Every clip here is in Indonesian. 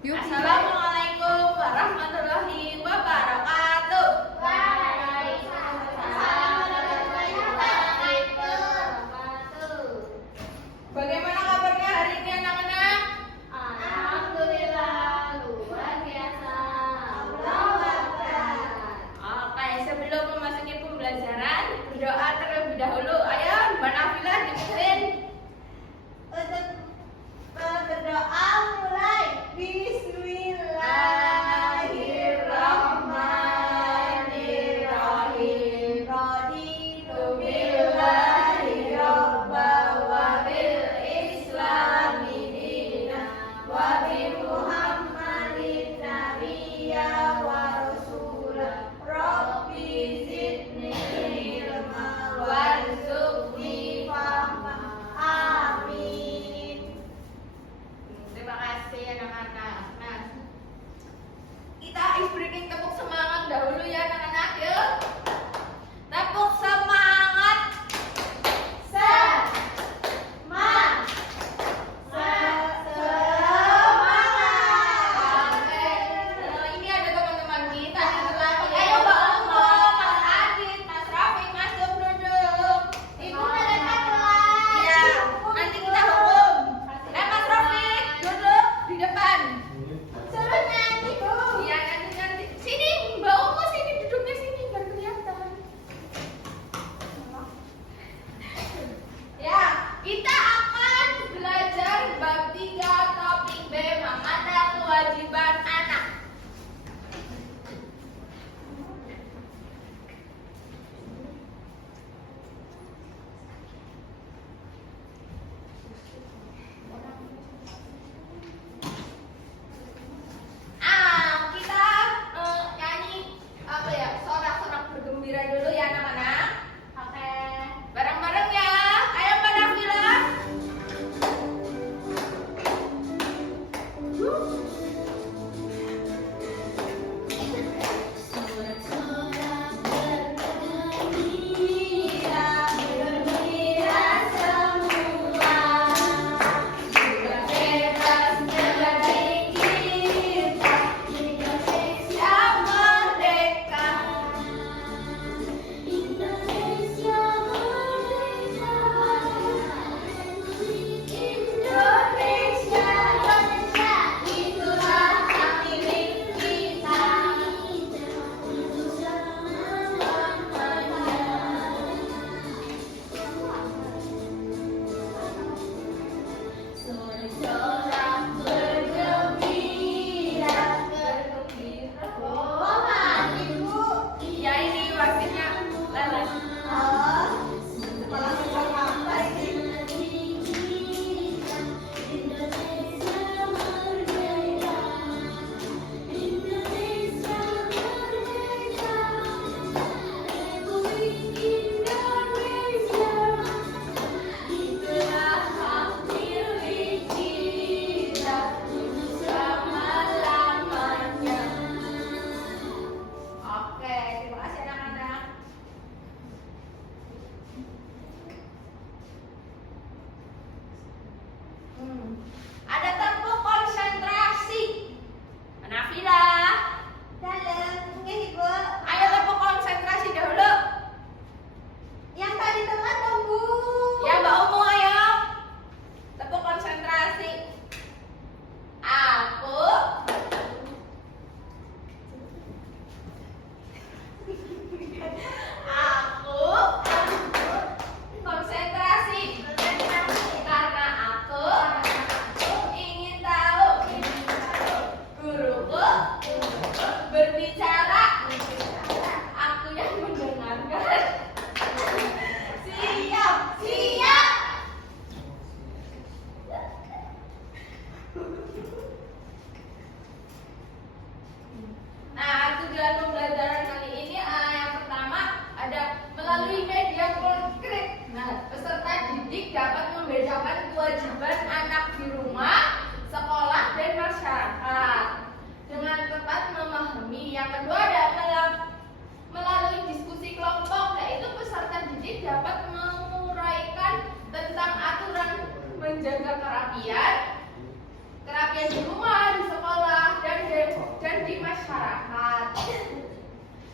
Assalamualaikum warahmatullahi wabarakatuh. Waalaikumsalam warahmatullahi wabarakatuh. Bagaimana kabarnya hari ini anak-anak? Alhamdulillah luar biasa. Allahu Akbar. Oke, sebelum memasuki pembelajaran, berdoa terlebih dahulu. Ayo, Mbak Nafila dipimpin. Untuk berdoa mulai. Bismillahirrahmanirrahim. Raditu billahi robba wa bil islami dina wa bi Muhammadin nabiyya wa rasula. Rabbi zidni ilma warzuqni fahma. Amin. Terima kasih anak-anak. Nah, kita ice breaking tepuk semangat dahulu ya anak-anak. Yuk, tepuk semangat. Oke, ini ada teman-teman kita yang terlatih. Ayo Mbak Omo, Mas Adit, Mas Rafiq, masuk duduk. Ibu datang kelas. Iya, nanti kita hukum. Mas Rafiq, duduk di depan. Suruh nyanyi, Bu. Iya, nanti. Sini, Mbak Omo, sini duduknya sini biar kelihatan. Ya, kita akan belajar bab 3 topik B, mana kewajiban anak. Kita nyanyi apa ya? Sorak-sorak bergembira dulu ya anak-anak. Oke. Bareng-bareng ya. Ayo Mbak Nafila. Sorak-sorak bergembira, bergembira semua. Sudah bebas berzikir, Indonesia merdeka. Indonesia merdeka. Indonesia, Indonesia,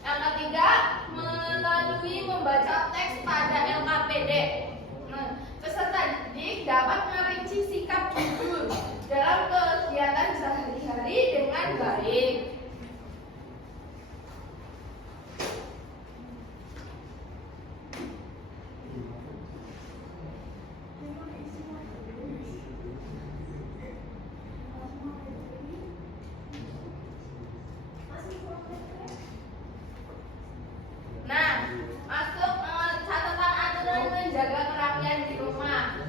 Yang ketiga, melalui membaca teks pada LKPD. Nah, peserta didik dapat merinci sikap jujur dalam kegiatan sehari-hari dengan baik. Nah, masuk catatan aturan menjaga kerapian di rumah.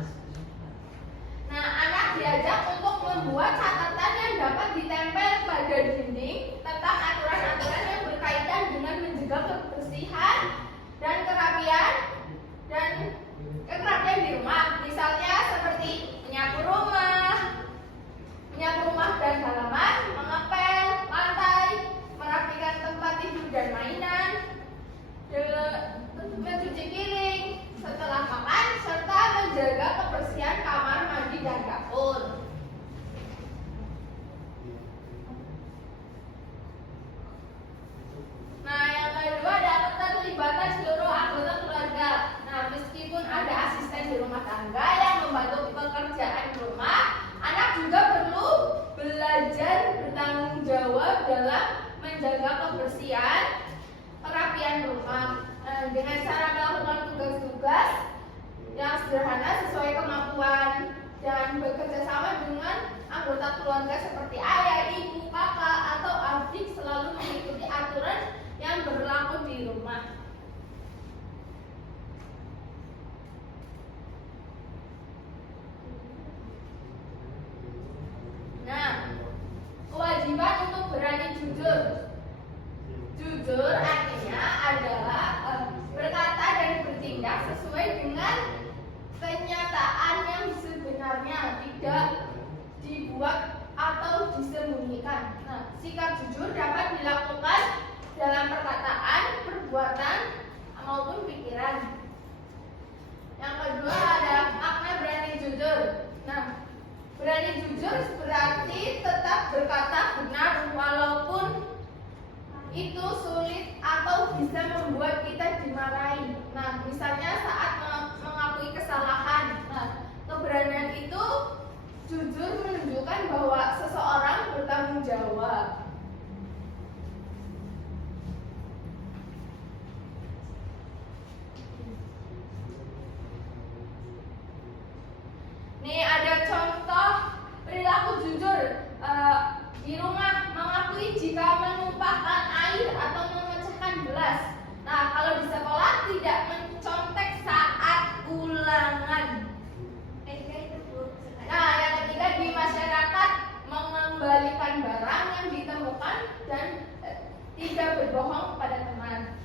Nah, anak diajak untuk membuat catatan yang dapat ditempel pada dinding tentang aturan-aturan yang berkaitan dengan menjaga kebersihan dan kerapian di rumah. Misalnya seperti menyapu rumah dan halaman, mengepel lantai, merapikan tempat tidur dan mainan, mencuci piring setelah makan, serta menjaga kebersihan kamar mandi dan dapur. Nah, yang kedua adalah keterlibatan seluruh anggota keluarga. Nah, meskipun ada asisten di rumah tangga yang membantu pekerjaan rumah, anak juga perlu belajar bertanggung jawab dalam menjaga kebersihan kerapian rumah. Dengan cara melakukan tugas-tugas yang sederhana sesuai kemampuan dan bekerja sama dengan anggota keluarga seperti ayah, ibu, kakak, atau adik selalu mengikuti aturan yang berlaku di rumah. Nah, kewajiban untuk berani jujur. Jujur artinya adalah berkata dan bertindak sesuai dengan kenyataan yang sebenarnya, tidak dibuat atau disembunyikan. Nah, sikap jujur dapat dilakukan dalam perkataan, perbuatan, maupun pikiran. Yang kedua ada makna berani jujur. Nah, berani jujur berarti tetap berkata benar walaupun itu sulit atau bisa membuat kita dimarahi. Nah, misalnya saat mengakui kesalahan. Nah, keberanian itu jujur menunjukkan bahwa seseorang bertanggung jawab. Nih ada contoh perilaku jujur di rumah, mengakui jika menumpahkan air atau memecahkan gelas. Nah, kalau di sekolah tidak mencontek saat ulangan. Nah, yang ketiga di masyarakat mengembalikan barang yang ditemukan dan tidak berbohong kepada teman.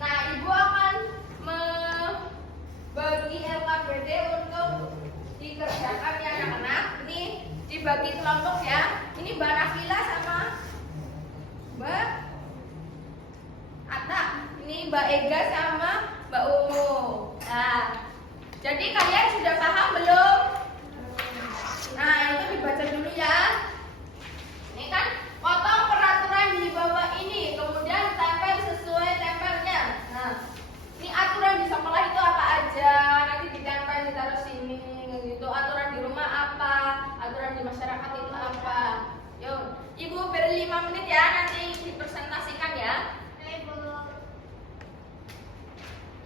Nah, Ibu akan membagi LKPD untuk dikerjakan ya anak-anak. Ini dibagi kelompok ya. Ini Mbak Nafila sama Mbak Atta. Ini Mbak Ega sama Mbak Umu. Nah, jadi kalian sudah paham belum? Nah, itu dibaca dulu ya. Ini kan potong peraturan di bawah ini, kemudian tempel sesuai tempelnya. Nah, ini aturan di sekolah itu apa aja, nanti ditempel ditaruh sini gitu. Aturan di rumah apa, aturan di masyarakat itu apa. Yuk, Ibu beri 5 menit ya, nanti dipresentasikan ya. Ibu.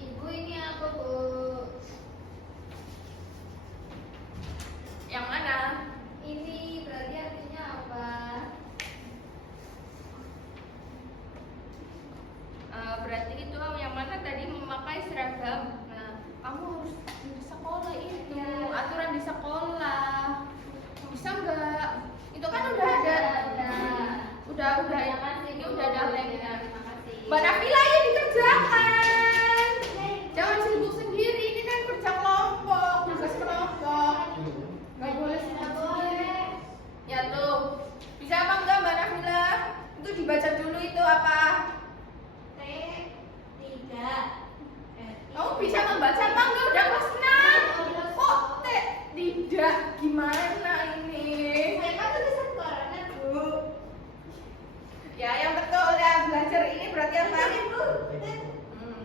Ibu ini apa, Bu? Yang mana? Ini berarti artinya apa? Berarti itu yang mana tadi memakai seragam. Nah, kamu harus di sekolah itu, aturan di sekolah. Bisa nggak? Itu kan udah ada. Udah yang ini udah ada lemnya. Terima kasih. Mbak Nafila ya dikerjakan. Jangan sibuk sendiri. gimana ini? Saya kan tuh bisa corona, Bu. Ya, yang betul ya, belajar ini berarti apa? Ibu. Hmm.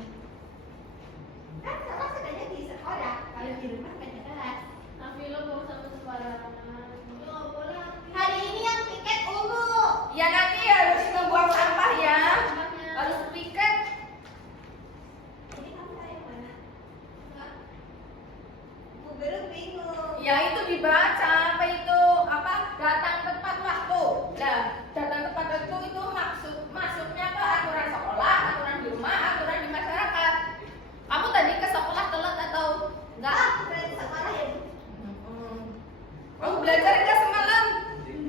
Kan sama sebenarnya di sekolah, kalau di rumah banyak kelas. Tapi lo mau sama sembarangan. Lo nggak boleh. Hari ini yang tiket ungu. Ya nanti harus membuang sampah ya. Sampahnya. Harus piket. Jadi kamu kayak mana? Enggak. Bu Guru bingung. Ya itu dibaca apa itu apa datang tepat waktu. Nah, datang tepat waktu itu masuknya ke aturan sekolah, aturan di rumah, aturan di masyarakat. Kamu tadi ke sekolah telat atau enggak? Aku berarti sekolah ya, Bu? Kamu belajar enggak semalam?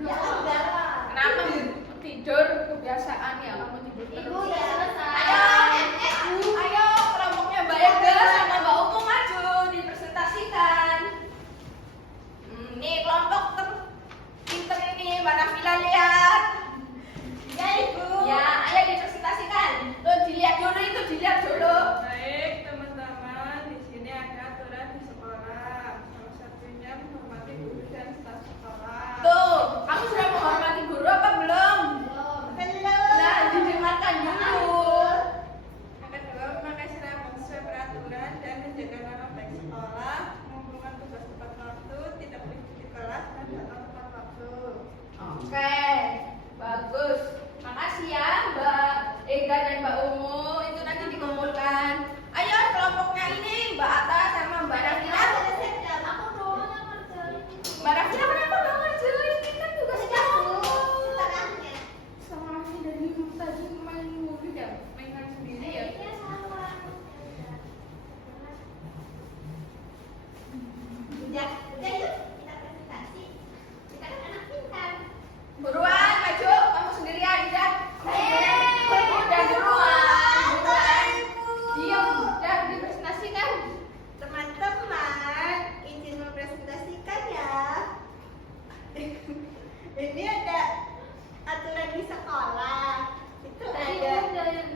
Ya enggak lah. Kenapa tidur kebiasaan ya kamu tidur Ibu terus? ya selesai. Ayo kelompoknya Mbak Ega sama Mbak Umu maju dipresentasikan. Nih kelompok pinter ini Mbak Nafila lihat. Ya Ibu. Ya, ayo dipresentasikan. Tuh dilihat dulu. Baik teman-teman, di sini ada aturan di sekolah. Salah satunya menghormati guru dan staf sekolah. Tuh, kamu sudah menghormati guru apa belum? Belum. Nah, didengarkan dulu. Yang kedua, memakai seragam sesuai peraturan dan menjaga nama baik sekolah, mengumpulkan tugas tepat waktu, tidak boleh di kelas dan datang tepat waktu. Oke, bagus. Makasih ya Mbak Ega dan Mbak Umu. Itu nanti dikumpulkan. Ayo kelompoknya ini Mbak Atta sama Mbak Nafila. Aku doang yang ngerjain. Mbak Nafila kenapa nggak ngerjain? Kita tugas kamu. Setengahnya. Sama ini dari tadi main movie ya, mainan sendiri ya. Kayaknya salah. Udah yuk kita presentasi. Kita kan anak pintar. Buruan, maju. Kamu sendirian, udah. Udah buruan. Diam, udah dipresentasikan. Teman-teman, izin mempresentasikan ya. Ini ada aturan di sekolah. Itu Tadi ada udah yang